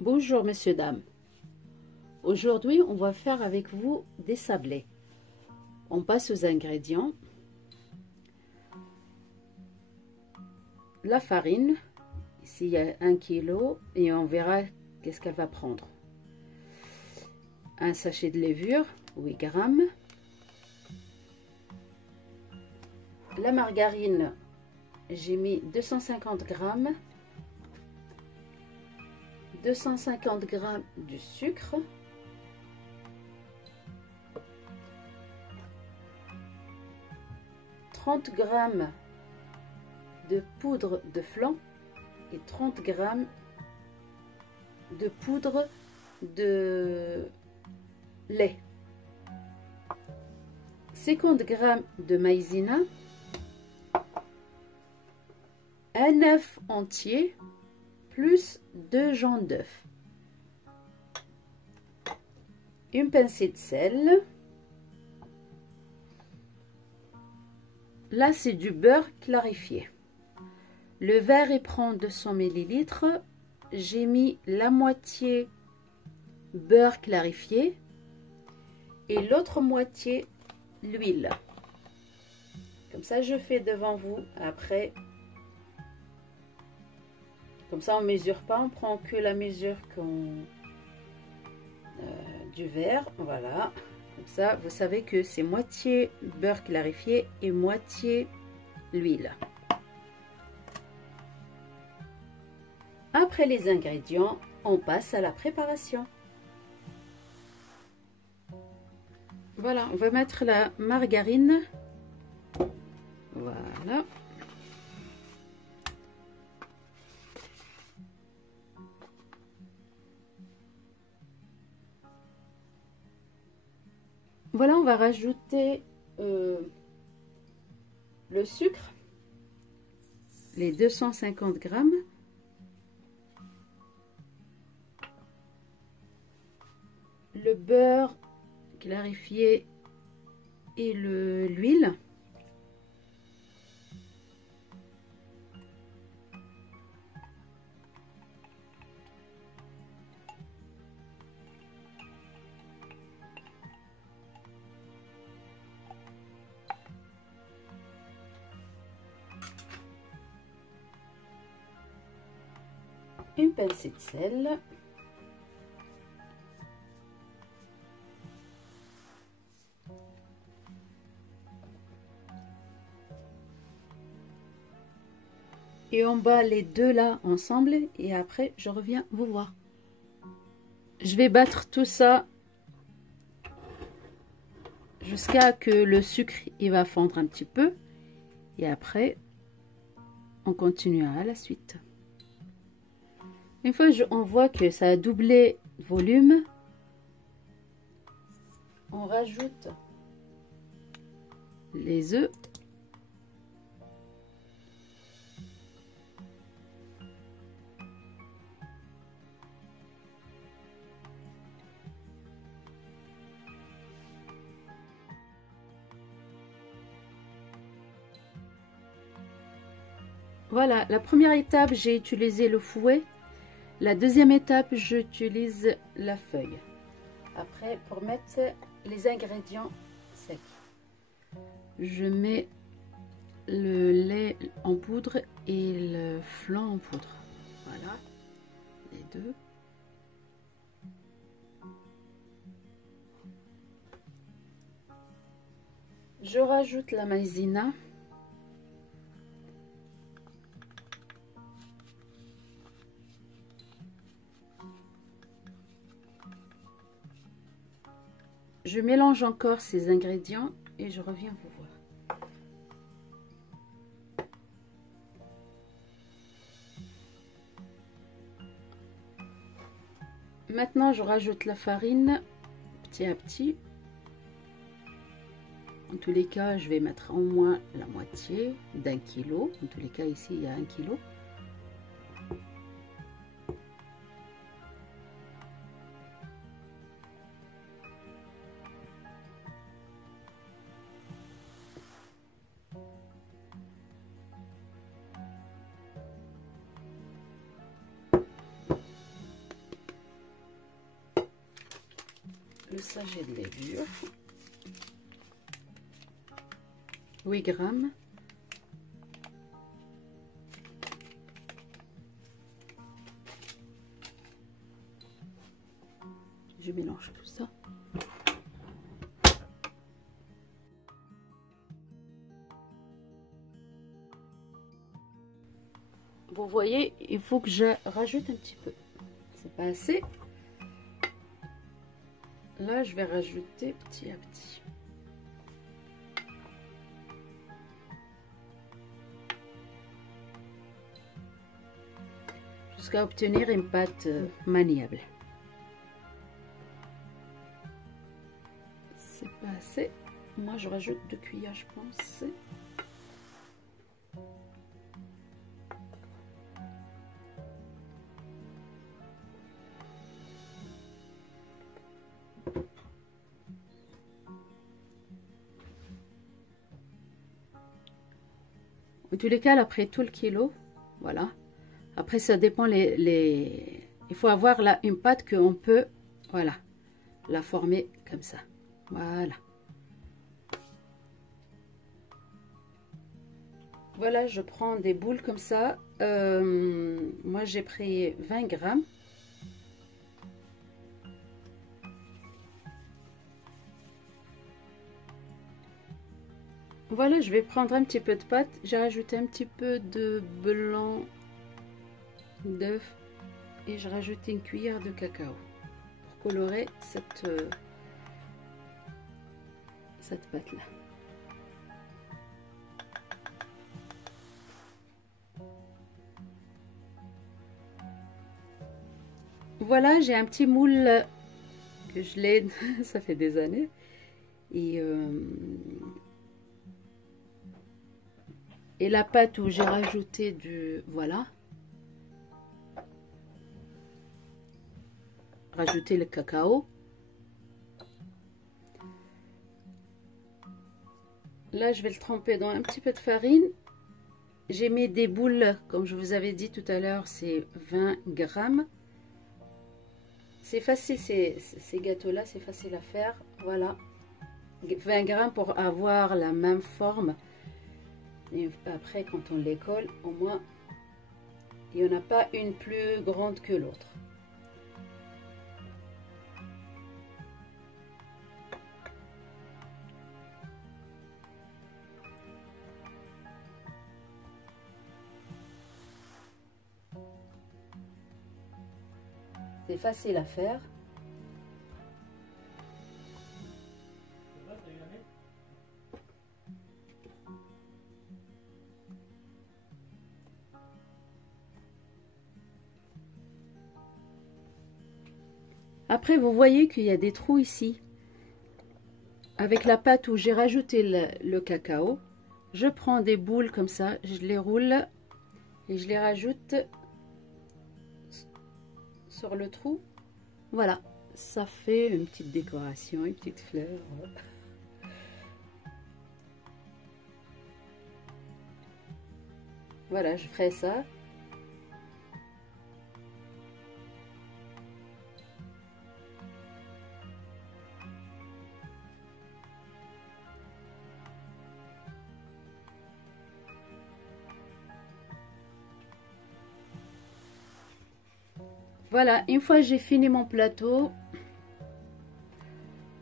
Bonjour messieurs, dames. Aujourd'hui, on va faire avec vous des sablés. On passe aux ingrédients. La farine, ici il y a 1 kg et on verra qu'est-ce qu'elle va prendre. Un sachet de levure, 8 grammes. La margarine, j'ai mis 250 grammes. 250 grammes de sucre. « 30 grammes de poudre de flan et 30 grammes de poudre de lait. 50 grammes de maïzena. Un œuf entier plus 2 jaunes d'œuf. Une pincée de sel. Là, c'est du beurre clarifié. Le verre, il prend 200 ml. J'ai mis la moitié beurre clarifié et l'autre moitié l'huile. Comme ça, je fais devant vous après. Comme ça, on ne mesure pas, on prend que la mesure du verre. Voilà. Comme ça, vous savez que c'est moitié beurre clarifié et moitié l'huile. Après les ingrédients, on passe à la préparation. Voilà, on va mettre la margarine. Voilà. Voilà, on va rajouter le sucre, les 250 grammes. Le beurre clarifié et l'huile. Une pincée de sel. Et on bat les deux là ensemble et après je reviens vous voir. Je vais battre tout ça jusqu'à que le sucre il va fondre un petit peu et après on continue à la suite. Une fois on voit que ça a doublé volume, on rajoute les œufs. Voilà, la première étape, j'ai utilisé le fouet. La deuxième étape, j'utilise la feuille. Après, pour mettre les ingrédients secs, je mets le lait en poudre et le flan en poudre. Voilà, les deux. Je rajoute la maïzena. Je mélange encore ces ingrédients et je reviens vous voir. Maintenant, je rajoute la farine petit à petit. En tous les cas, je vais mettre au moins la moitié d'1 kilo. En tous les cas, ici, il y a 1 kilo. le sachet de levure. 8 grammes. Je mélange tout ça. Vous voyez, il faut que je rajoute un petit peu. C'est pas assez. Là, je vais rajouter petit à petit. Jusqu'à obtenir une pâte maniable. C'est pas assez. Moi, je rajoute 2 cuillères, je pense. En tous les cas, après tout le kilo, voilà. Après, ça dépend il faut avoir là une pâte qu'on peut, voilà, la former comme ça. Voilà. Voilà, je prends des boules comme ça. Moi, j'ai pris 20 grammes. Voilà, je vais prendre un petit peu de pâte. J'ai rajouté un petit peu de blanc d'œuf et je rajoute une cuillère de cacao pour colorer cette pâte là. Voilà, j'ai un petit moule que je l'ai, ça fait des années. Et la pâte où j'ai rajouté voilà. Rajouter le cacao. Là, je vais le tremper dans un petit peu de farine. J'ai mis des boules, comme je vous avais dit tout à l'heure, c'est 20 grammes. C'est facile, ces gâteaux-là, c'est facile à faire. Voilà. 20 grammes pour avoir la même forme. Et après, quand on les colle, au moins, il n'y en a pas une plus grande que l'autre. C'est facile à faire. Après, vous voyez qu'il y a des trous ici. Avec la pâte où j'ai rajouté le cacao, je prends des boules comme ça, je les roule et je les rajoute sur le trou. Voilà, ça fait une petite décoration, une petite fleur. Voilà, je ferai ça. Voilà, une fois j'ai fini mon plateau,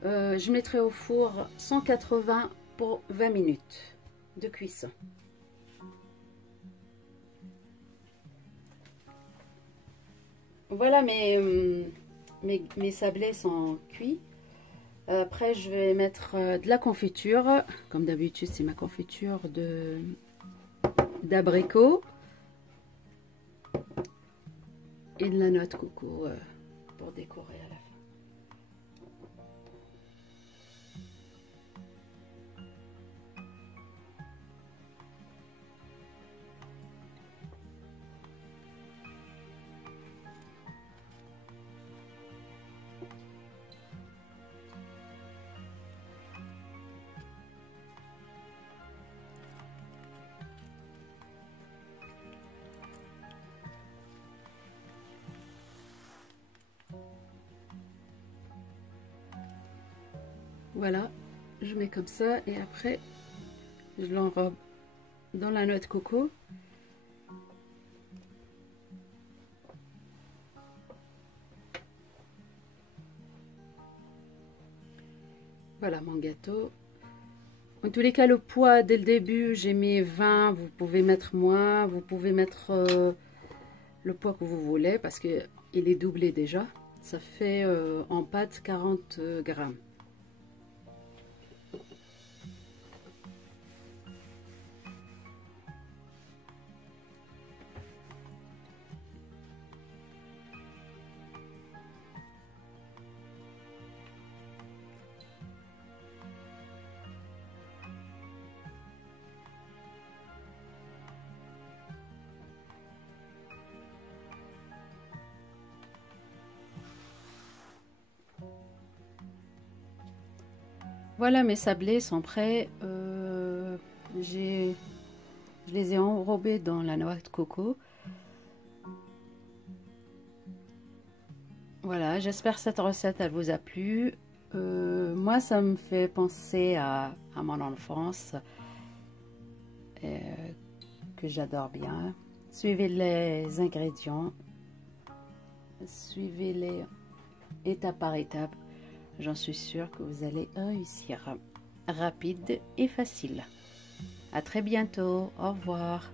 je mettrai au four 180 pour 20 minutes de cuisson. Voilà, mes sablés sont cuits. Après, je vais mettre de la confiture. Comme d'habitude, c'est ma confiture d'abricot. Et de la noix de coco pour décorer à la fin. Voilà, je mets comme ça et après je l'enrobe dans la noix de coco. Voilà mon gâteau. En tous les cas, le poids dès le début, j'ai mis 20. Vous pouvez mettre moins, vous pouvez mettre le poids que vous voulez parce que il est doublé déjà. Ça fait en pâte 40 grammes. Voilà, mes sablés sont prêts. Je les ai enrobés dans la noix de coco. Voilà, j'espère que cette recette elle vous a plu. Moi, ça me fait penser à mon enfance que j'adore bien. Suivez les ingrédients, suivez-les étape par étape. J'en suis sûre que vous allez réussir. Rapide et facile. À très bientôt. Au revoir.